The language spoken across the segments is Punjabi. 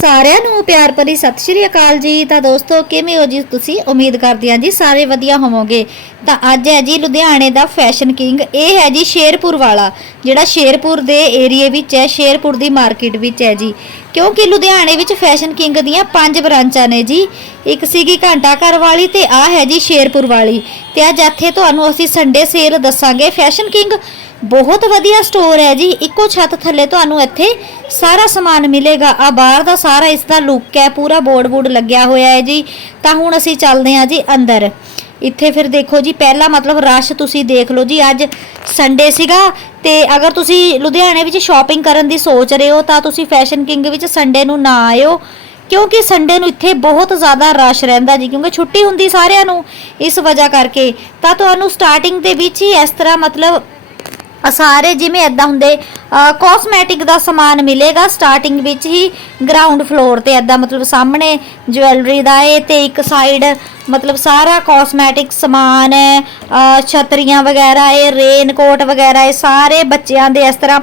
ਸਾਰਿਆਂ ਨੂੰ ਪਿਆਰ ਭਰੀ ਸਤਿ ਸ਼੍ਰੀ ਅਕਾਲ ਜੀ। ਤਾਂ ਦੋਸਤੋ, ਕਿਵੇਂ ਹੋ ਜੀ ਤੁਸੀਂ? ਉਮੀਦ ਕਰਦੇ ਹਾਂ ਜੀ ਸਾਰੇ ਵਧੀਆ ਹੋਵੋਗੇ। ਤਾਂ ਅੱਜ ਹੈ ਜੀ ਲੁਧਿਆਣੇ ਦਾ ਫੈਸ਼ਨ ਕਿੰਗ। ਇਹ ਹੈ ਜੀ ਸ਼ੇਰਪੁਰ ਵਾਲਾ, ਜਿਹੜਾ ਸ਼ੇਰਪੁਰ ਦੇ ਏਰੀਏ ਵਿੱਚ ਹੈ, ਸ਼ੇਰਪੁਰ ਦੀ ਮਾਰਕੀਟ ਵਿੱਚ ਹੈ ਜੀ। ਕਿਉਂਕਿ ਲੁਧਿਆਣੇ ਵਿੱਚ ਫੈਸ਼ਨ ਕਿੰਗ ਦੀਆਂ ਪੰਜ ਬ੍ਰਾਂਚਾਂ ਨੇ ਜੀ। ਇੱਕ ਸੀਗੀ ਘੰਟਾ ਘਰ ਵਾਲੀ ਤੇ ਆ ਹੈ ਜੀ ਸ਼ੇਰਪੁਰ ਵਾਲੀ। ਤੇ ਅੱਜ ਇੱਥੇ ਤੁਹਾਨੂੰ ਅਸੀਂ ਸੰਡੇ ਸੇਲ ਦੱਸਾਂਗੇ। ਫੈਸ਼ਨ ਕਿੰਗ ਬਹੁਤ ਵਧੀਆ ਸਟੋਰ ਹੈ ਜੀ। ਇੱਕੋ ਛੱਤ ਥੱਲੇ ਤੁਹਾਨੂੰ ਇੱਥੇ ਸਾਰਾ ਸਮਾਨ ਮਿਲੇਗਾ। ਆ ਬਾਹਰ ਦਾ ਸਾਰਾ ਇਸ ਦਾ ਲੁੱਕ ਹੈ। ਪੂਰਾ ਬੋਰਡ ਬੋਰਡ ਲੱਗਿਆ ਹੋਇਆ ਹੈ ਜੀ। ਤਾਂ ਹੁਣ ਅਸੀਂ ਚੱਲਦੇ ਹਾਂ ਜੀ ਅੰਦਰ। ਇੱਥੇ ਫਿਰ ਦੇਖੋ ਜੀ, ਪਹਿਲਾ ਮਤਲਬ ਰਸ਼ ਤੁਸੀਂ ਦੇਖ ਲਓ ਜੀ। ਅੱਜ ਸੰਡੇ ਸੀਗਾ ਤੇ ਅਗਰ ਤੁਸੀਂ ਲੁਧਿਆਣੇ ਵਿੱਚ ਸ਼ਾਪਿੰਗ ਕਰਨ ਦੀ ਸੋਚ ਰਹੇ ਹੋ, ਤਾਂ ਤੁਸੀਂ ਫੈਸ਼ਨ ਕਿੰਗ ਵਿੱਚ ਸੰਡੇ ਨੂੰ ਨਾ ਆਇਓ। ਕਿਉਂਕਿ ਸੰਡੇ ਨੂੰ ਇੱਥੇ ਬਹੁਤ ਜ਼ਿਆਦਾ ਰਸ਼ ਰਹਿੰਦਾ ਜੀ, ਕਿਉਂਕਿ ਛੁੱਟੀ ਹੁੰਦੀ ਸਾਰਿਆਂ ਨੂੰ। ਇਸ ਵਜ੍ਹਾ ਕਰਕੇ ਤਾਂ ਤੁਹਾਨੂੰ ਸਟਾਰਟਿੰਗ ਦੇ ਵਿੱਚ ਹੀ ਇਸ ਤਰ੍ਹਾਂ ਮਤਲਬ ਸਾਰੇ ਜਿਵੇਂ ਐਦਾਂ ਹੁੰਦੇ ਕਾਸਮੈਟਿਕ ਦਾ ਸਮਾਨ ਮਿਲੇਗਾ ਸਟਾਰਟਿੰਗ ਵਿੱਚ ਹੀ ਗਰਾਊਂਡ ਫਲੋਰ ਤੇ ਐਦਾਂ ਮਤਲਬ ਸਾਹਮਣੇ ਜਵੈਲਰੀ ਦਾ ਏ ਤੇ ਇੱਕ ਸਾਈਡ ਮਤਲਬ ਸਾਰਾ ਕਾਸਮੈਟਿਕ ਸਮਾਨ ਹੈ ਛਤਰੀਆਂ ਵਗੈਰਾ ਏ ਰੇਨ ਕੋਟ ਵਗੈਰਾ ਏ, ਸਾਰੇ ਬੱਚਿਆਂ ਦੇ ਇਸ ਤਰ੍ਹਾਂ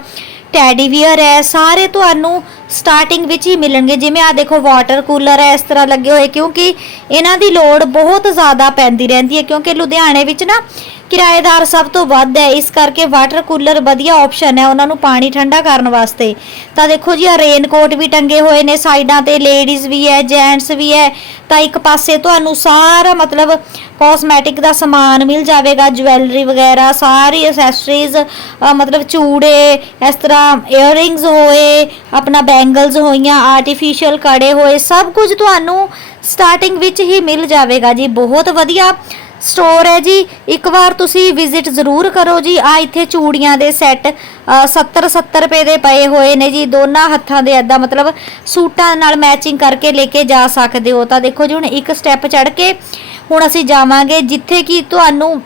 ਟੈਡੀ ਵੀਅਰ ਹੈ, ਸਾਰੇ ਤੁਹਾਨੂੰ ਸਟਾਰਟਿੰਗ ਵਿੱਚ ਹੀ ਮਿਲਣਗੇ। ਜਿਵੇਂ ਆ ਦੇਖੋ ਵਾਟਰ ਕੂਲਰ ਹੈ, ਇਸ ਤਰ੍ਹਾਂ ਲੱਗੇ ਹੋਏ ਕਿਉਂਕਿ ਇਹਨਾਂ ਦੀ ਲੋੜ ਬਹੁਤ ਜ਼ਿਆਦਾ ਪੈਂਦੀ ਰਹਿੰਦੀ ਹੈ ਕਿਉਂਕਿ ਲੁਧਿਆਣੇ ਵਿੱਚ ਨਾ ਕਿਰਾਏਦਾਰ ਸਭ ਤੋਂ ਵੱਧ ਹੈ। ਇਸ ਕਰਕੇ ਵਾਟਰ ਕੂਲਰ ਵਧੀਆ ਆਪਸ਼ਨ ਹੈ। ਉਹਨਾਂ ਨੂੰ ਪਾਣੀ ਠੰਡਾ ਕਰਨ ਵਾਸਤੇ। ਤਾਂ ਦੇਖੋ ਜੀ ਆ ਰੇਨ ਕੋਟ ਵੀ ਟੰਗੇ ਹੋਏ ਨੇ ਸਾਈਡਾਂ ਤੇ। ਲੇਡੀਜ਼ ਵੀ ਹੈ ਜੈਂਟਸ ਵੀ ਹੈ। ਤਾਂ ਇੱਕ ਪਾਸੇ ਤੁਹਾਨੂੰ ਸਾਰਾ ਮਤਲਬ ਕਾਸਮੈਟਿਕ ਦਾ ਸਮਾਨ ਮਿਲ ਜਾਵੇਗਾ। ਜਵੈਲਰੀ ਵਗੈਰਾ, ਸਾਰੀ ਐਕਸੈਸਰੀਜ਼ ਮਤਲਬ ਚੂੜੇ, ਇਸ ਤਰ੍ਹਾਂ ਇਅਰਿੰਗਸ ਹੋਏ, ਆਪਣਾ ਬੈਂਗਲਸ ਹੋਈਆਂ ਆਰਟੀਫੀਸ਼ੀਅਲ ਕੜੇ ਹੋਏ, ਸਭ ਕੁਝ ਤੁਹਾਨੂੰ ਸਟਾਰਟਿੰਗ ਵਿੱਚ ਹੀ ਮਿਲ ਜਾਵੇਗਾ ਜੀ। ਬਹੁਤ ਵਧੀਆ। ਸਟੋਰ ਹੈ ਜੀ। ਇੱਕ ਵਾਰ ਤੁਸੀਂ ਵਿਜ਼ਿਟ ਜ਼ਰੂਰ ਕਰੋ ਜੀ। ਆ ਇੱਥੇ ਚੂੜੀਆਂ ਦੇ ਸੈੱਟ 70 70 ਰੁਪਏ ਦੇ ਪਏ ਹੋਏ ਨੇ ਜੀ। ਦੋਨਾਂ ਹੱਥਾਂ ਦੇ ਐਦਾਂ ਮਤਲਬ ਸੂਟਾਂ ਨਾਲ ਮੈਚਿੰਗ ਕਰਕੇ ਲੈ ਕੇ ਜਾ ਸਕਦੇ ਹੋ। ਤਾਂ ਦੇਖੋ ਜੀ, ਹੁਣ ਇੱਕ ਸਟੈਪ ਚੜ ਕੇ ਹੁਣ ਅਸੀਂ ਜਾਵਾਂਗੇ ਜਿੱਥੇ ਕਿ ਤੁਹਾਨੂੰ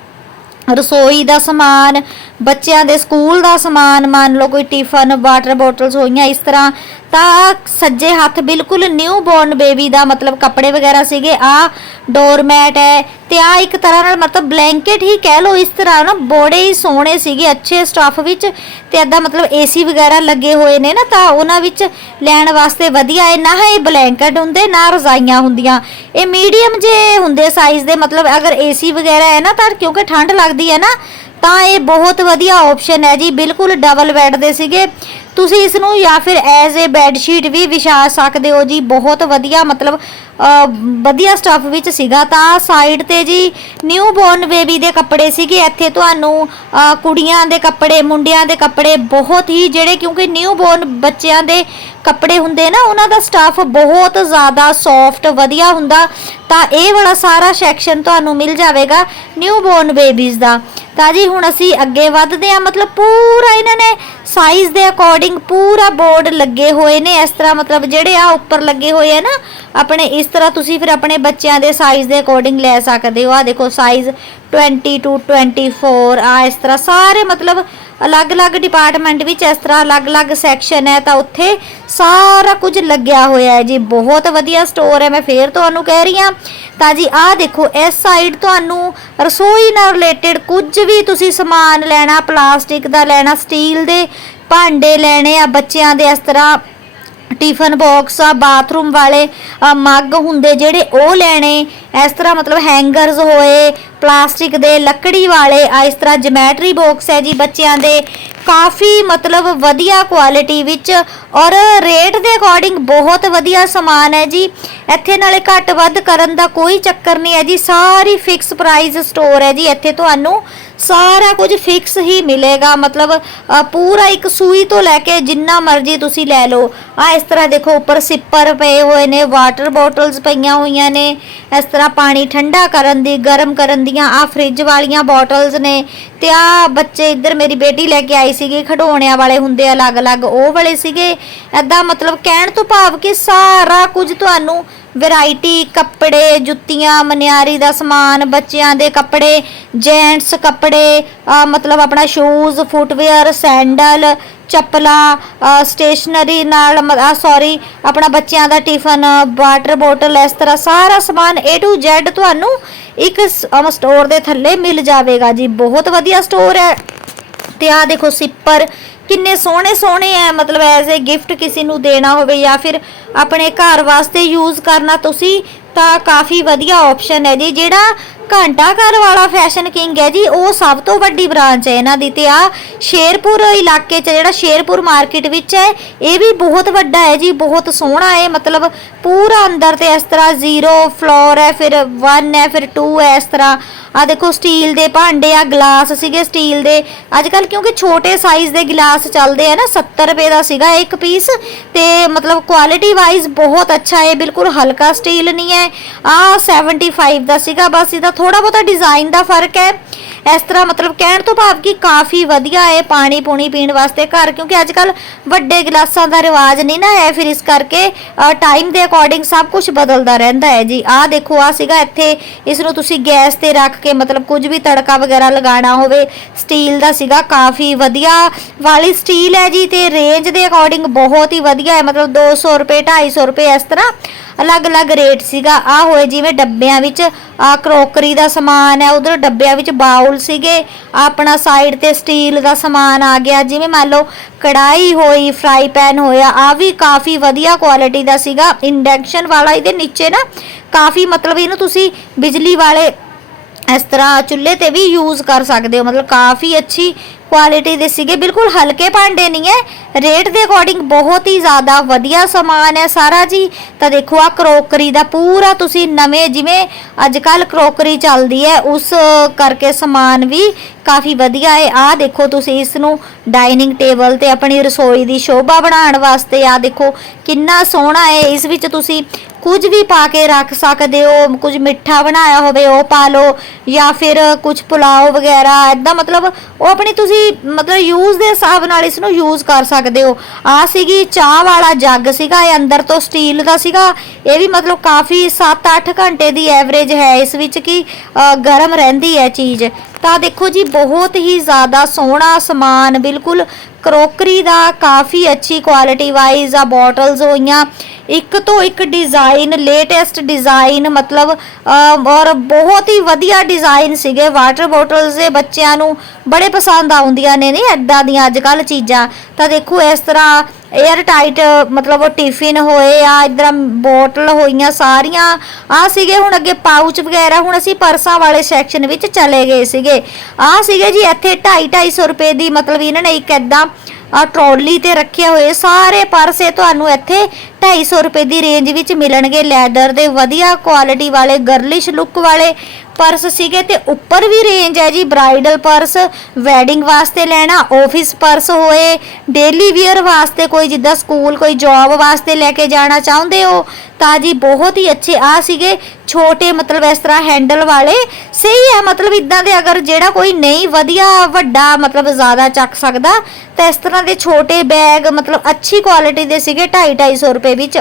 ਰਸੋਈ ਦਾ ਸਮਾਨ ਬੱਚਿਆਂ ਦੇ ਸਕੂਲ ਦਾ ਸਮਾਨ, ਮੰਨ ਲਓ ਕੋਈ ਟਿਫਨ, ਵਾਟਰ ਬੋਟਲਸ ਹੋਈਆਂ ਇਸ ਤਰ੍ਹਾਂ, ਤਾਂ ਸੱਜੇ ਹੱਥ ਬਿਲਕੁਲ ਨਿਊ ਬੋਰਨ ਬੇਬੀ ਦਾ ਮਤਲਬ ਕੱਪੜੇ ਵਗੈਰਾ ਸੀਗੇ, ਆ ਡੋਰਮੈਟ ਹੈ ਤੇ ਆ ਇੱਕ ਤਰ੍ਹਾਂ ਨਾਲ ਮਤਲਬ ਬਲੈਂਕਟ ਹੀ ਕਹਿ ਲਓ ਇਸ ਤਰ੍ਹਾਂ ਨਾ, ਬੜੇ ਹੀ ਸੋਹਣੇ ਸੀਗੇ, ਅੱਛੇ ਸਟਾਫ ਵਿੱਚ ਤੇ ਐਦਾਂ ਮਤਲਬ ਏਸੀ ਵਗੈਰਾ ਲੱਗੇ ਹੋਏ ਨੇ ਨਾ, ਤਾਂ ਉਹਨਾਂ ਵਿੱਚ ਲੈਣ ਵਾਸਤੇ ਵਧੀਆ ਹੈ, ਨਾ ਇਹ ਬਲੈਂਕਟ ਹੁੰਦੇ, ਨਾ ਰਜ਼ਾਈਆਂ ਹੁੰਦੀਆਂ। ਇਹ ਮੀਡੀਅਮ ਜੇ ਹੁੰਦੇ ਸਾਈਜ਼ ਦੇ, ਮਤਲਬ ਅਗਰ ਏਸੀ ਵਗੈਰਾ ਹੈ ਨਾ ਤਾਂ ਕਿਉਂਕਿ ਠੰਡ ਲੱਗਦੀ ਹੈ ਨਾ ਤਾਂ ਇਹ ਬਹੁਤ ਵਧੀਆ ਆਪਸ਼ਨ ਹੈ ਜੀ। ਬਿਲਕੁਲ ਡਬਲ ਬੈੱਡ ਦੇ ਸੀਗੇ। ਤੁਸੀਂ ਇਸ ਨੂੰ ਜਾਂ ਫਿਰ ਐਜ਼ ਅ ਬੈੱਡ ਸ਼ੀਟ ਵੀ ਵਿਛਾ ਸਕਦੇ ਹੋ ਜੀ। ਬਹੁਤ ਵਧੀਆ ਮਤਲਬ ਵਧੀਆ ਸਟਫ ਵਿੱਚ ਸੀਗਾ। ਤਾਂ ਸਾਈਡ ਤੇ ਜੀ ਨਿਊ ਬੋਰਨ ਬੇਬੀ ਦੇ ਕੱਪੜੇ ਸੀਗੇ। ਇੱਥੇ ਤੁਹਾਨੂੰ ਕੁੜੀਆਂ ਦੇ ਕੱਪੜੇ, ਮੁੰਡਿਆਂ ਦੇ ਕੱਪੜੇ ਬਹੁਤ ਹੀ ਜਿਹੜੇ ਕਿਉਂਕਿ ਨਿਊ ਬੋਰਨ ਬੱਚਿਆਂ ਦੇ ਕੱਪੜੇ ਹੁੰਦੇ ਨਾ, ਉਹਨਾਂ ਦਾ ਸਟਾਫ ਬਹੁਤ ਜ਼ਿਆਦਾ ਸੌਫਟ ਵਧੀਆ ਹੁੰਦਾ। ਤਾਂ ਇਹ ਵਾਲਾ ਸਾਰਾ ਸੈਕਸ਼ਨ ਤੁਹਾਨੂੰ ਮਿਲ ਜਾਵੇਗਾ ਨਿਊ ਬੋਰਨ ਬੇਬੀਜ਼ ਦਾ। ਤਾਂ ਜੀ ਹੁਣ ਅਸੀਂ ਅੱਗੇ ਵੱਧਦੇ ਹਾਂ, ਮਤਲਬ ਪੂਰਾ ਇਹਨਾਂ ਨੇ ਸਾਈਜ਼ ਦੇ ਅਕੋਰਡਿੰਗ ਪੂਰਾ ਬੋਰਡ ਲੱਗੇ ਹੋਏ ਨੇ। ਇਸ ਤਰ੍ਹਾਂ ਮਤਲਬ ਜਿਹੜੇ ਆ ਉੱਪਰ ਲੱਗੇ ਹੋਏ ਆ ਨਾ, ਆਪਣੇ ਇਸ ਤਰ੍ਹਾਂ ਤੁਸੀਂ ਫਿਰ ਆਪਣੇ ਬੱਚਿਆਂ ਦੇ ਸਾਈਜ਼ ਦੇ ਅਕੋਰਡਿੰਗ ਲੈ ਸਕਦੇ ਹੋ। ਆ ਦੇਖੋ ਸਾਈਜ਼ 20 ਟੂ 24 ਆ ਇਸ ਤਰ੍ਹਾਂ ਸਾਰੇ ਮਤਲਬ ਅਲੱਗ-ਅਲੱਗ ਡਿਪਾਰਟਮੈਂਟ ਵਿੱਚ ਇਸ ਤਰ੍ਹਾਂ ਅਲੱਗ-ਅਲੱਗ ਸੈਕਸ਼ਨ ਹੈ ਤਾਂ ਉੱਥੇ ਸਾਰਾ ਕੁਝ ਲੱਗਿਆ ਹੋਇਆ ਹੈ ਜੀ। ਬਹੁਤ ਵਧੀਆ ਸਟੋਰ ਹੈ, ਮੈਂ ਫੇਰ ਤੁਹਾਨੂੰ ਕਹਿ ਰਹੀ ਹਾਂ। ਤਾਂ ਜੀ, ਆਹ ਦੇਖੋ, ਇਸ ਸਾਈਡ ਤੁਹਾਨੂੰ ਰਸੋਈ ਨਾਲ ਰਿਲੇਟਡ ਕੁਝ ਵੀ ਤੁਸੀਂ ਸਮਾਨ ਲੈਣਾ, ਪਲਾਸਟਿਕ ਦਾ ਲੈਣਾ ਸਟੀਲ ਦੇ ਭਾਂਡੇ ਲੈਣੇ ਆ ਬੱਚਿਆਂ ਦੇ ਇਸ ਤਰ੍ਹਾਂ ਟਿਫਨ ਬਾਕਸ ਆ, ਬਾਥਰੂਮ ਵਾਲੇ ਮੱਗ ਹੁੰਦੇ ਜਿਹੜੇ ਉਹ ਲੈਣੇ। ਇਸ ਤਰ੍ਹਾਂ ਮਤਲਬ ਹੈਂਗਰਸ ਹੋਏ ਪਲਾਸਟਿਕ ਦੇ, ਲੱਕੜੀ ਵਾਲੇ, ਆ, ਇਸ ਤਰ੍ਹਾਂ ਜਮੈਟਰੀ ਬਾਕਸ ਹੈ ਜੀ ਬੱਚਿਆਂ ਦੇ। ਕਾਫੀ ਮਤਲਬ ਵਧੀਆ ਕੁਆਲਿਟੀ ਵਿੱਚ ਔਰ ਰੇਟ ਦੇ ਅਕੋਰਡਿੰਗ ਬਹੁਤ ਵਧੀਆ ਸਮਾਨ ਹੈ ਜੀ। ਇੱਥੇ ਨਾਲੇ ਘੱਟ ਵੱਧ ਕਰਨ ਦਾ ਕੋਈ ਚੱਕਰ ਨਹੀਂ ਹੈ ਜੀ। ਸਾਰੀ ਫਿਕਸ ਪ੍ਰਾਈਸ ਸਟੋਰ ਹੈ ਜੀ। ਇੱਥੇ ਤੁਹਾਨੂੰ ਸਾਰਾ ਕੁਝ ਫਿਕਸ ਹੀ ਮਿਲੇਗਾ। ਮਤਲਬ ਪੂਰਾ ਇੱਕ ਸੂਈ ਤੋਂ ਲੈ ਕੇ ਜਿੰਨਾ ਮਰਜ਼ੀ ਤੁਸੀਂ ਲੈ ਲਓ। ਆ ਇਸ ਤਰ੍ਹਾਂ ਦੇਖੋ, ਉੱਪਰ ਸਿੱਪਰ ਪਏ ਹੋਏ ਨੇ ਵਾਟਰ ਬੋਟਲਸ ਪਈਆਂ ਹੋਈਆਂ ਨੇ। ਇਸ ਤਰ੍ਹਾਂ ਪਾਣੀ ਠੰਡਾ ਕਰਨ ਦੀ, ਗਰਮ ਕਰਨ ਦੀਆਂ ਆ ਫ੍ਰਿਜ ਵਾਲੀਆਂ ਬੋਟਲਸ ਨੇ। ਤੇ ਆ ਬੱਚੇ ਇੱਧਰ ਮੇਰੀ ਬੇਟੀ ਲੈ ਕੇ ਆਈ ਸੀਗੀ, ਖਡੋਣਿਆਂ ਵਾਲੇ ਹੁੰਦੇ ਅਲੱਗ-ਅਲੱਗ, ਉਹ ਵਾਲੇ ਸੀਗੇ। ਐਦਾਂ ਮਤਲਬ ਕਹਿਣ ਤੋਂ ਭਾਵ ਕਿ ਸਾਰਾ ਕੁਝ ਤੁਹਾਨੂੰ ਵੈਰਾਈਟੀ ਕੱਪੜੇ, ਜੁੱਤੀਆਂ, ਮਨਿਆਰੀ ਦਾ ਸਮਾਨ, ਬੱਚਿਆਂ ਦੇ ਕੱਪੜੇ ਜੈਂਟਸ ਕੱਪੜੇ ਮਤਲਬ ਆਪਣਾ ਸ਼ੂਜ਼ ਫੁੱਟਵੇਅਰ ਸੈਂਡਲ ਚੱਪਲਾਂ ਸਟੇਸ਼ਨਰੀ ਨਾਲ ਸੌਰੀ ਆਪਣਾ ਬੱਚਿਆਂ ਦਾ ਟਿਫਨ ਵਾਟਰ ਬੋਟਲ ਇਸ ਤਰ੍ਹਾਂ ਸਾਰਾ ਸਮਾਨ A to Z ਤੁਹਾਨੂੰ ਇੱਕ ਸਟੋਰ ਦੇ ਥੱਲੇ ਮਿਲ ਜਾਵੇਗਾ ਜੀ। ਬਹੁਤ ਵਧੀਆ ਸਟੋਰ ਹੈ। ਤੇ ਆ ਦੇਖੋ ਸਿੱਪਰ ਕਿੰਨੇ ਸੋਹਣੇ ਸੋਹਣੇ ਹੈ ਮਤਲਬ ਐਜ਼ ਅ ਗਿਫਟ ਕਿਸੇ ਨੂੰ ਦੇਣਾ ਹੋਵੇ ਜਾਂ ਫਿਰ ਆਪਣੇ ਘਰ ਵਾਸਤੇ ਯੂਜ਼ ਕਰਨਾ, ਤੁਸੀਂ ਤਾਂ ਕਾਫੀ ਵਧੀਆ ਆਪਸ਼ਨ ਹੈ ਜੀ। ਜਿਹੜਾ ਘੰਟਾ ਘਰ ਵਾਲਾ ਫੈਸ਼ਨ ਕਿੰਗ ਹੈ ਜੀ, ਉਹ ਸਭ ਤੋਂ ਵੱਡੀ ਬ੍ਰਾਂਚ ਹੈ ਇਹਨਾਂ ਦੀ ਤੇ ਆ ਸ਼ੇਰਪੁਰ ਇਲਾਕੇ 'ਚ ਜਿਹੜਾ ਸ਼ੇਰਪੁਰ ਮਾਰਕੀਟ ਵਿੱਚ ਹੈ, ਇਹ ਵੀ ਬਹੁਤ ਵੱਡਾ ਹੈ ਜੀ, ਬਹੁਤ ਸੋਹਣਾ ਹੈ। ਮਤਲਬ ਪੂਰਾ ਅੰਦਰ ਤੇ ਇਸ ਤਰ੍ਹਾਂ ਜ਼ੀਰੋ ਫਲੋਰ ਹੈ, ਫਿਰ 1 ਹੈ, ਫਿਰ 2 ਹੈ ਇਸ ਤਰ੍ਹਾਂ। ਆ ਦੇਖੋ ਸਟੀਲ ਦੇ ਭਾਂਡੇ ਆ ਗਲਾਸ ਸੀਗੇ ਸਟੀਲ ਦੇ। ਅੱਜ ਕੱਲ ਕਿਉਂਕਿ ਛੋਟੇ ਸਾਈਜ਼ ਦੇ ਗਲਾਸ ਚੱਲਦੇ ਆ ਨਾ 70 ਰੁਪਏ ਦਾ ਸੀਗਾ ਇੱਕ ਪੀਸ ਤੇ ਮਤਲਬ ਕੁਆਲਿਟੀ ਵਾਈਜ਼ ਬਹੁਤ ਅੱਛਾ ਹੈ ਬਿਲਕੁਲ ਹਲਕਾ ਸਟੀਲ ਨਹੀਂ ਹੈ। ਆ 75 ਦਾ ਸੀਗਾ, ਬਸ ਇਹਦਾ ਥੋੜਾ ਬਹੁਤਾ ਡਿਜ਼ਾਈਨ ਦਾ ਫ਼ਰਕ ਹੈ। ਇਸ ਤਰ੍ਹਾਂ ਮਤਲਬ ਕਹਿਣ ਤੋਂ ਭਾਵ ਕਿ ਕਾਫੀ ਵਧੀਆ ਹੈ ਪਾਣੀ ਪੂਣੀ ਪੀਣ ਵਾਸਤੇ ਘਰ, ਕਿਉਂਕਿ ਅੱਜ ਕੱਲ ਵੱਡੇ ਗਲਾਸਾਂ ਦਾ ਰਿਵਾਜ ਨਹੀਂ ਨਾ ਹੈ। ਫਿਰ ਇਸ ਕਰਕੇ ਟਾਈਮ ਦੇ ਅਕੋਰਡਿੰਗ ਸਭ ਕੁਝ ਬਦਲਦਾ ਰਹਿੰਦਾ ਹੈ ਜੀ। ਆਹ ਦੇਖੋ ਆ ਸੀਗਾ ਇੱਥੇ ਇਸ ਨੂੰ ਤੁਸੀਂ ਗੈਸ ਤੇ ਰੱਖ ਕੇ ਮਤਲਬ ਕੁਝ ਵੀ ਤੜਕਾ ਵਗੈਰਾ ਲਗਾਉਣਾ ਹੋਵੇ ਸਟੀਲ ਦਾ ਸੀਗਾ, ਕਾਫੀ ਵਧੀਆ। ਵਾਲੀ ਸਟੀਲ ਹੈ ਜੀ ਤੇ ਰੇਂਜ ਦੇ ਅਕੋਰਡਿੰਗ ਬਹੁਤ ਹੀ ਵਧੀਆ ਹੈ। ਮਤਲਬ 200 ਰੁਪਏ 250 ਰੁਪਏ ਇਸ ਤਰ੍ਹਾਂ। ਅਲੱਗ-ਅਲੱਗ ਰੇਟ ਸੀਗਾ। ਆ ਹੋਏ ਜਿਵੇਂ ਡੱਬਿਆਂ ਵਿੱਚ ਆ ਕਰੋਕਰੀ ਦਾ ਸਮਾਨ ਹੈ, ਉਧਰ ਡੱਬਿਆਂ ਵਿੱਚ ਬਾਉਲ ਸੀਗੇ। ਆਪਣਾ ਸਾਈਡ ਤੇ ਸਟੀਲ ਦਾ ਸਮਾਨ ਆ ਗਿਆ। ਜਿਵੇਂ ਮੰਨ ਲਓ ਕੜਾਈ ਹੋਈ, ਫਰਾਈ ਪੈਨ ਹੋਇਆ ਆ ਵੀ ਕਾਫੀ ਵਧੀਆ ਕੁਆਲਿਟੀ ਦਾ ਸੀਗਾ। ਇੰਡਕਸ਼ਨ ਵਾਲਾ ਇਹਦੇ ਨੀਚੇ ਨਾ ਕਾਫੀ ਮਤਲਬ ਇਹਨੂੰ ਤੁਸੀਂ ਬਿਜਲੀ ਵਾਲੇ ਇਸ ਤਰ੍ਹਾਂ ਚੁੱਲ੍ਹੇ ਤੇ ਵੀ ਯੂਜ਼ ਕਰ ਸਕਦੇ ਹੋ। ਮਤਲਬ ਕਾਫੀ ਅੱਛੀ ਕੁਆਲਿਟੀ ਦੇ ਸੀਗੇ, ਬਿਲਕੁਲ ਹਲਕੇ ਭਾਂਡੇ ਨਹੀਂ ਹੈ ਰੇਟ ਦੇ ਅਕੋਰਡਿੰਗ ਬਹੁਤ ਹੀ ਜ਼ਿਆਦਾ ਵਧੀਆ ਸਮਾਨ ਹੈ ਸਾਰਾ ਜੀ। ਤਾਂ ਦੇਖੋ ਆ ਕਰੋਕਰੀ ਦਾ ਪੂਰਾ ਤੁਸੀਂ ਨਵੇਂ ਜਿਵੇਂ ਅੱਜ ਕੱਲ ਕਰੋਕਰੀ ਚੱਲਦੀ ਹੈ ਉਸ ਕਰਕੇ ਸਮਾਨ ਵੀ ਕਾਫੀ ਵਧੀਆ ਹੈ ਆ ਦੇਖੋ, ਤੁਸੀਂ ਇਸ ਨੂੰ ਡਾਈਨਿੰਗ ਟੇਬਲ ਤੇ ਆਪਣੀ ਰਸੋਈ ਦੀ ਸ਼ੋਭਾ ਬਣਾਉਣ ਵਾਸਤੇ ਆ ਦੇਖੋ, ਕਿੰਨਾ ਸੋਹਣਾ ਹੈ ਇਸ ਵਿੱਚ ਤੁਸੀਂ ਕੁਝ ਵੀ ਪਾ ਕੇ ਰੱਖ ਸਕਦੇ ਹੋ, ਕੁਝ ਮਿੱਠਾ ਬਣਾਇਆ ਹੋਵੇ ਉਹ ਪਾ ਲਓ, ਜਾਂ ਫਿਰ ਕੁਝ ਪੁਲਾਓ ਵਗੈਰਾ ਐਦਾਂ ਮਤਲਬ ਉਹ ਆਪਣੀ ਤੁਸੀਂ ਮਤਲਬ ਯੂਜ਼ ਦੇ ਹਿਸਾਬ ਨਾਲ ਇਸ ਨੂੰ ਯੂਜ਼ ਕਰ ਸਕਦੇ ਹੋ। ਆ ਸੀਗੀ ਚਾਹ ਵਾਲਾ ਜੱਗ ਸੀਗਾ, ਇਹ ਅੰਦਰ ਤੋਂ ਸਟੀਲ ਦਾ ਸੀਗਾ। ਇਹ ਵੀ ਮਤਲਬ ਕਾਫੀ 7-8 ਘੰਟੇ ਦੀ ਐਵਰੇਜ ਹੈ, ਇਸ ਵਿੱਚ ਕਿ ਗਰਮ ਰਹਿੰਦੀ ਹੈ ਚੀਜ਼। ਤਾਂ ਦੇਖੋ ਜੀ, ਬਹੁਤ ਹੀ ਜ਼ਿਆਦਾ ਸੋਹਣਾ ਸਮਾਨ, ਬਿਲਕੁਲ ਕਰੋਕਰੀ ਦਾ ਕਾਫੀ ਅੱਛੀ ਕੁਆਲਿਟੀ ਵਾਈਜ਼ ਆ ਬੋਟਲਸ ਹੋਈਆਂ। ਇੱਕ ਤੋਂ ਇੱਕ ਡਿਜ਼ਾਈਨ ਲੇਟੈਸਟ ਡਿਜ਼ਾਈਨ ਮਤਲਬ ਔਰ ਬਹੁਤ ਹੀ ਵਧੀਆ ਡਿਜ਼ਾਈਨ ਸੀਗੇ। ਵਾਟਰ ਬੋਟਲਸ ਦੇ ਬੱਚਿਆਂ ਨੂੰ ਬੜੇ ਪਸੰਦ ਆਉਂਦੀਆਂ ਨੇ, ਨਹੀਂ ਐਦਾਂ ਦੀਆਂ ਅੱਜ ਕੱਲ ਚੀਜ਼ਾਂ। ਤਾਂ ਦੇਖੋ, ਇਸ ਤਰ੍ਹਾਂ 에ਅਰ ਟਾਈਟ ਮਤਲਬ ਉਹ ਟਿਫਿਨ ਹੋਏ ਆ, ਇਧਰ ਬੋਟਲ ਹੋਈਆਂ ਸਾਰੀਆਂ। ਆ ਸੀਗੇ ਹੁਣ ਅੱਗੇ ਪਾਊਚ ਵਗੈਰਾ, ਹੁਣ ਅਸੀਂ ਪਰਸਾਂ ਵਾਲੇ ਸੈਕਸ਼ਨ ਵਿੱਚ ਚਲੇ ਗਏ ਸੀਗੇ। ਆ ਸੀਗੇ ਜੀ ਇੱਥੇ 2.5 250 ਰੁਪਏ ਦੀ, ਮਤਲਬ ਇਹਨਾਂ ਨੇ ਇੱਕ ਐਦਾਂ ਆ ਟਰੋਲੀ ਤੇ ਰੱਖੇ ਹੋਏ ਸਾਰੇ ਪਰਸੇ ਤੁਹਾਨੂੰ ਇੱਥੇ 250 ਰੁਪਏ ਦੀ ਰੇਂਜ ਵਿੱਚ ਮਿਲਣਗੇ। ਲੈਦਰ ਦੇ ਵਧੀਆ ਕੁਆਲਿਟੀ ਵਾਲੇ ਗਰਲਿਸ਼ ਲੁੱਕ ਵਾਲੇ ਪਰਸ ਸੀਗੇ ਤੇ ਉੱਪਰ ਵੀ ਰੇਂਜ ਹੈ ਜੀ ਬ੍ਰਾਈਡਲ ਪਰਸ ਵੈਡਿੰਗ ਵਾਸਤੇ ਲੈਣਾ ਆਫਿਸ ਪਰਸ ਹੋਏ ਡੇਲੀ ਵੀਅਰ ਵਾਸਤੇ ਕੋਈ ਜਿੱਦਾਂ ਸਕੂਲ ਕੋਈ ਜੌਬ ਵਾਸਤੇ ਲੈ ਕੇ ਜਾਣਾ ਚਾਹੁੰਦੇ ਹੋ, ਤਾਂ ਜੀ ਬਹੁਤ ਹੀ ਅੱਛੇ ਆ ਸੀਗੇ, ਛੋਟੇ ਮਤਲਬ ਇਸ ਤਰ੍ਹਾਂ ਹੈਂਡਲ ਵਾਲੇ, ਸਹੀ ਹੈ, ਮਤਲਬ ਇਦਾਂ ਦੇ ਅਗਰ ਜਿਹੜਾ ਕੋਈ ਨਹੀਂ ਵਧੀਆ, ਵੱਡਾ ਮਤਲਬ ਜ਼ਿਆਦਾ ਚੱਕ ਸਕਦਾ, ਤਾਂ ਇਸ ਤਰ੍ਹਾਂ ਦੇ ਛੋਟੇ ਬੈਗ ਮਤਲਬ ਅੱਛੀ ਕੁਆਲਿਟੀ ਦੇ ਸੀਗੇ 2.5 250 ਰੁਪਏ ਵਿੱਚ।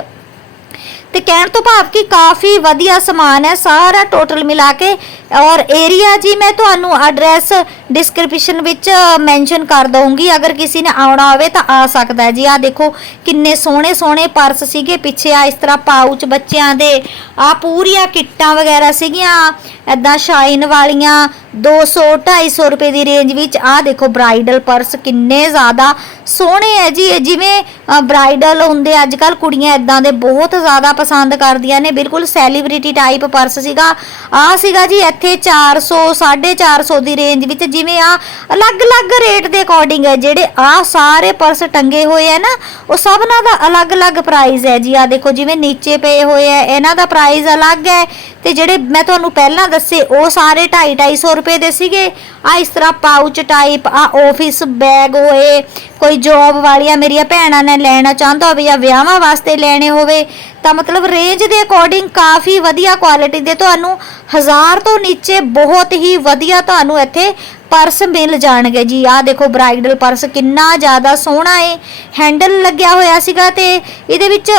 ਤੇ ਕਹਿਣ ਤੋਂ ਭਾਵ ਕਿ ਕਾਫੀ ਵਧੀਆ ਸਮਾਨ ਹੈ, ਸਾਰਾ ਟੋਟਲ ਮਿਲਾ ਕੇ। ਔਰ ਏਰੀਆ ਜੀ, ਮੈਂ ਤੁਹਾਨੂੰ ਐਡਰੈਸ ਡਿਸਕ੍ਰਿਪਸ਼ਨ ਵਿੱਚ ਮੈਂਸ਼ਨ ਕਰ ਦਊਂਗੀ। ਅਗਰ ਕਿਸੇ ਨੇ ਆਉਣਾ ਹੋਵੇ ਤਾਂ ਆ ਸਕਦਾ ਹੈ ਜੀ। ਆ ਦੇਖੋ, ਕਿੰਨੇ ਸੋਹਣੇ ਸੋਹਣੇ ਪਰਸ ਸੀਗੇ। ਪਿੱਛੇ ਆ, ਇਸ ਤਰ੍ਹਾਂ ਪਾਊਚ ਬੱਚਿਆਂ ਦੇ। ਆ ਪੂਰੀਆਂ ਕਿੱਟਾਂ ਵਗੈਰਾ ਸੀਗੀਆਂ। ਐਦਾਂ ਸ਼ਾਈਨ ਵਾਲੀਆਂ 200 250 ਰੁਪਏ ਦੀ ਰੇਂਜ ਵਿੱਚ। ਆ ਦੇਖੋ ਬ੍ਰਾਈਡਲ ਪਰਸ ਕਿੰਨੇ ਜ਼ਿਆਦਾ ਸੋਹਣੇ ਹੈ ਜੀ। ਜਿਵੇਂ ਬ੍ਰਾਈਡਲ ਹੁੰਦੇ ਅੱਜ ਕੱਲ ਕੁੜੀਆਂ ਇਦਾਂ ਦੇ ਬਹੁਤ ਜ਼ਿਆਦਾ ਪਸੰਦ ਕਰਦੀਆਂ ਨੇ। ਬਿਲਕੁਲ ਸੈਲੀਬ੍ਰਿਟੀ ਟਾਈਪ ਪਰਸ ਸੀਗਾ। ਆ ਸੀਗਾ ਜੀ ਇੱਥੇ 400 450 ਦੀ ਰੇਂਜ ਵਿੱਚ ਜਿਵੇਂ ਆ ਅਲੱਗ-ਅਲੱਗ ਰੇਟ ਦੇ ਅਕੋਰਡਿੰਗ ਹੈ। ਜਿਹੜੇ ਆ ਸਾਰੇ ਪਰਸ ਟੰਗੇ ਹੋਏ ਆ ਨਾ, ਉਹ ਸਭਨਾਂ ਦਾ ਅਲੱਗ-ਅਲੱਗ ਪ੍ਰਾਈਸ ਹੈ ਜੀ। ਆ ਦੇਖੋ ਜਿਵੇਂ ਨੀਚੇ ਪਏ ਹੋਏ ਆ, ਇਹਨਾਂ ਦਾ ਪ੍ਰਾਈਸ ਅਲੱਗ ਹੈ। ਤੇ ਜਿਹੜੇ ਮੈਂ ਤੁਹਾਨੂੰ ਪਹਿਲਾਂ ਦੱਸੇ, ਉਹ ਸਾਰੇ 2.5 250 ਰੁਪਏ ਦੇ ਸੀਗੇ। ਆ ਇਸ ਤਰ੍ਹਾਂ ਪਾਊਚ ਟਾਈਪ ਆ ਆਫਿਸ ਬੈਗ ਹੋਏ, ਕੋਈ ਜੌਬ ਵਾਲੀਆਂ ਮੇਰੀਆਂ ਭੈਣਾਂ ਨੇ ਲੈਣਾ ਚਾਹੁੰਦਾ ਹੋਵੇ ਜਾਂ ਵਿਆਹਾਂ ਵਾਸਤੇ ਲੈਣੇ ਹੋਵੇ, ਤਾਂ ਮਤਲਬ ਰੇਂਜ ਦੇ ਅਕੋਰਡਿੰਗ ਕਾਫੀ ਵਧੀਆ ਕੁਆਲਿਟੀ ਦੇ, ਤੁਹਾਨੂੰ ਹਜ਼ਾਰ ਤੋਂ ਨੀਚੇ ਬਹੁਤ ਹੀ ਵਧੀਆ ਤੁਹਾਨੂੰ ਇੱਥੇ ਪਰਸ ਮਿਲ ਜਾਣਗੇ ਜੀ। ਆਹ ਦੇਖੋ ਬ੍ਰਾਈਡਲ ਪਰਸ ਕਿੰਨਾ ਜ਼ਿਆਦਾ ਸੋਹਣਾ ਏ। ਹੈਂਡਲ ਲੱਗਿਆ ਹੋਇਆ ਸੀਗਾ ਤੇ ਇਹਦੇ ਵਿੱਚ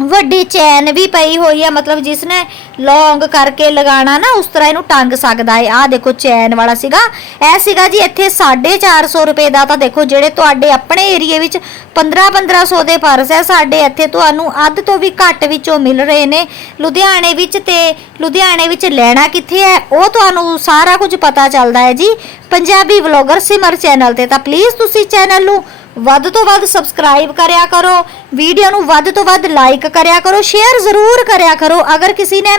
ਵੱਡੀ ਚੈਨ ਵੀ ਪਈ ਹੋਈ ਆ, ਮਤਲਬ ਜਿਸ ਨੇ ਲੌਂਗ ਕਰਕੇ ਲਗਾਣਾ ਨਾ, ਉਸ ਤਰ੍ਹਾਂ ਇਹਨੂੰ ਟੰਗ ਸਕਦਾ ਹੈ ਆ ਦੇਖੋ ਚੈਨ ਵਾਲਾ ਸੀਗਾ। ਇਹ ਸੀਗਾ ਜੀ ਇੱਥੇ 450 ਰੁਪਏ ਦਾ, ਤਾਂ ਦੇਖੋ ਜਿਹੜੇ ਤੁਹਾਡੇ ਆਪਣੇ ਏਰੀਏ ਵਿੱਚ 15 1500 ਦੇ ਪਰਸ ਹੈ, ਸਾਡੇ ਇੱਥੇ ਤੁਹਾਨੂੰ ਅੱਧ ਤੋਂ ਵੀ ਘੱਟ ਵਿੱਚੋਂ ਮਿਲ ਰਹੇ ਨੇ। ਲੁਧਿਆਣੇ ਵਿੱਚ ਤੇ ਲੁਧਿਆਣੇ ਵਿੱਚ ਲੈਣਾ ਕਿੱਥੇ ਹੈ, ਉਹ ਤੁਹਾਨੂੰ ਸਾਰਾ ਕੁਝ ਪਤਾ ਚੱਲਦਾ ਹੈ ਜੀ। ਪੰਜਾਬੀ ਵਲੌਗਰ ਸਿਮਰ ਚੈਨਲ ਤੇ, ਤਾਂ ਪਲੀਜ਼ ਤੁਸੀਂ ਚੈਨਲ ਨੂੰ ਵੱਧ ਤੋਂ ਵੱਧ ਸਬਸਕ੍ਰਾਈਬ ਕਰਿਆ ਕਰੋ ਵੀਡੀਓ ਨੂੰ ਵੱਧ ਤੋਂ ਵੱਧ ਲਾਈਕ ਕਰਿਆ ਕਰੋ ਸ਼ੇਅਰ ਜ਼ਰੂਰ ਕਰਿਆ ਕਰੋ। ਅਗਰ ਕਿਸੇ ਨੇ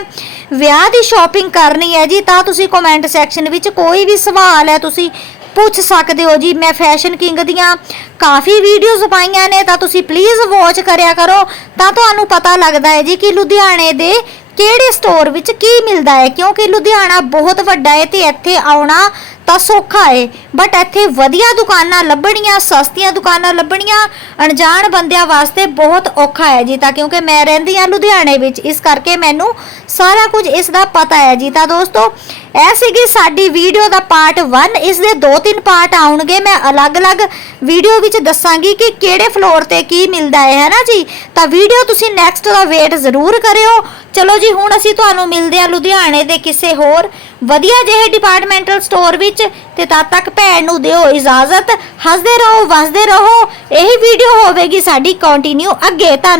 ਵਿਆਹ ਦੀ ਸ਼ਾਪਿੰਗ ਕਰਨੀ ਹੈ ਜੀ, ਤਾਂ ਤੁਸੀਂ ਕਮੈਂਟ ਸੈਕਸ਼ਨ ਵਿੱਚ ਕੋਈ ਵੀ ਸਵਾਲ ਹੈ, ਤੁਸੀਂ ਪੁੱਛ ਸਕਦੇ ਹੋ ਜੀ। ਮੈਂ ਫੈਸ਼ਨ ਕਿੰਗ ਦੀਆਂ ਕਾਫੀ ਵੀਡੀਓਜ਼ ਪਾਈਆਂ ਨੇ, ਤਾਂ ਤੁਸੀਂ ਪਲੀਜ਼ ਵਾਚ ਕਰਿਆ ਕਰੋ। ਤਾਂ ਤੁਹਾਨੂੰ ਪਤਾ ਲੱਗਦਾ ਹੈ ਜੀ ਕਿ ਲੁਧਿਆਣੇ ਦੇ ਕਿਹੜੇ ਸਟੋਰ ਵਿੱਚ ਕੀ ਮਿਲਦਾ ਹੈ, ਕਿਉਂਕਿ ਲੁਧਿਆਣਾ ਬਹੁਤ ਵੱਡਾ ਹੈ ਤੇ ਇੱਥੇ ਆਉਣਾ ਤਾਂ ਸੌਖਾ ਹੈ ਬਟ ਇੱਥੇ ਵਧੀਆ ਦੁਕਾਨਾਂ ਲੱਭਣੀਆਂ, ਸਸਤੀਆਂ ਦੁਕਾਨਾਂ ਲੱਭਣੀਆਂ, ਅਣਜਾਣ ਬੰਦਿਆਂ ਵਾਸਤੇ ਬਹੁਤ ਔਖਾ ਹੈ ਜੀ। ਤਾਂ ਕਿਉਂਕਿ ਮੈਂ ਰਹਿੰਦੀ ਹਾਂ ਲੁਧਿਆਣੇ ਵਿੱਚ, ਇਸ ਕਰਕੇ ਮੈਨੂੰ ਸਾਰਾ ਕੁਝ ਇਸ ਦਾ ਪਤਾ ਹੈ ਜੀ। ਤਾਂ ਦੋਸਤੋ, ਇਹ ਸੀਗੀ ਸਾਡੀ ਵੀਡੀਓ ਦਾ ਪਾਰਟ 1 ਇਸ ਦੇ ਦੋ ਤਿੰਨ ਪਾਰਟ ਆਉਣਗੇ। ਮੈਂ ਅਲੱਗ-ਅਲੱਗ ਵੀਡੀਓ ਵਿੱਚ ਦੱਸਾਂਗੀ ਕਿ ਕਿਹੜੇ ਫਲੋਰ ਤੇ ਕੀ ਮਿਲਦਾ ਹੈ ਹੈ ਜੀ? ਤਾਂ ਵੀਡੀਓ ਤੁਸੀਂ ਨੈਕਸਟ ਦਾ ਵੇਟ ਜ਼ਰੂਰ ਕਰਿਓ। ਚਲੋ ਜੀ, ਹੁਣ ਅਸੀਂ ਤੁਹਾਨੂੰ ਮਿਲਦੇ ਹਾਂ ਲੁਧਿਆਣੇ ਦੇ ਕਿਸੇ ਹੋਰ ਵਧੀਆ ਜਿਹੇ ਡਿਪਾਰਟਮੈਂਟਲ ਸਟੋਰ ਵਿੱਚ ਤੇ ਤਦ ਤੱਕ ਭੈਣ ਨੂੰ ਦਿਓ ਇਜਾਜ਼ਤ। ਹੱਸਦੇ ਰਹੋ, ਵਸਦੇ ਰਹੋ। ਇਹੀ ਵੀਡੀਓ ਹੋਵੇਗੀ ਸਾਡੀ ਕੰਟੀਨਿਊ ਅੱਗੇ। ਧੰਨ